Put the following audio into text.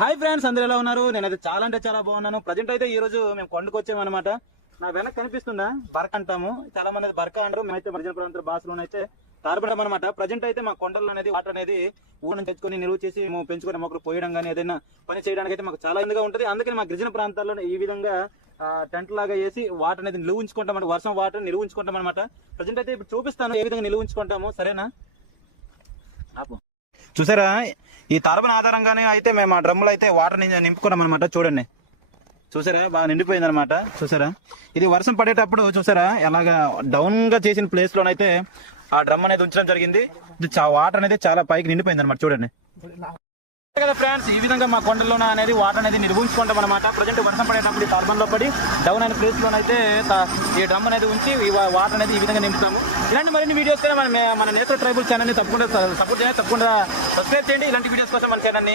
Hi friends, అందరూ ఎలా ఉన్నారు? నేనైతే చాలా అంటే చాలా బాగున్నాను. ప్రజెంట్ అయితే ఈ రోజు మేము కొండకు వచ్చామన్నమాట. నా వెనక కనిపిస్తుందా బరక అంటాము, చాలా మంది బరక అంటారు. మేమైతే మరిజన ప్రాంత భాషలోనైతే తారపడం అనమాట. ప్రజెంట్ అయితే మా కొండల్లో అనేది వాటర్ అనేది ఊరిని తెచ్చుకొని నిల్వ చేసి మేము పెంచుకునే మొక్కలు పోయడం కానీ ఏదైనా పని చేయడానికి అయితే మాకు చాలా ఇదిగా ఉంటుంది. అందుకని మా గిరిజన ప్రాంతాల్లో ఈ విధంగా టెంట్ లాగా వేసి వాటర్ అనేది నిల్వ ఉంచుకుంటాం అనమాట. వర్షం వాటర్ నిల్వ ఉంచుకుంటాం అనమాట. ప్రజెంట్ అయితే ఇప్పుడు చూపిస్తాను ఏ విధంగా నిల్వ ఉంచుకుంటాము, సరేనా? చూసారా, ఈ తారబన్ ఆధారంగానే అయితే మేము ఆ డ్రమ్ములు అయితే వాటర్ నింపుకున్నాం అనమాట. చూడండి, చూసారా బాగా నిండిపోయింది అనమాట. చూసారా, ఇది వర్షం పడేటప్పుడు చూసారా ఎలాగా డౌన్ గా చేసిన ప్లేస్ లోనైతే ఆ డ్రమ్ అనేది ఉంచడం జరిగింది. వాటర్ అనేది చాలా పైకి నిండిపోయింది అనమాట. చూడండి కదా ఫ్రెండ్స్, ఈ విధంగా మా కొండల్లోన అనేది వాటర్ అనేది నిర్వహించుకుంటాం అనమాట. ప్రజెంట్ వర్షం పడేటప్పుడు ఈ టార్బన్ లో పడి డౌన్ అయిన ప్లేస్ లోనైతే ఈ డ్రమ్ అనేది ఉంచి వాటర్ అనేది ఈ విధంగా నింపుతాము. ఇలాంటి మరిన్ని వీడియోస్ మన నేచర్ ట్రైబల్ ఛానల్ ని తప్పకుండా సపోర్ట్ చేయండి, తప్పకుండా సబ్స్క్రైబ్ చేయండి. ఇలాంటి వీడియోస్ కోసం మన ఛానల్ ని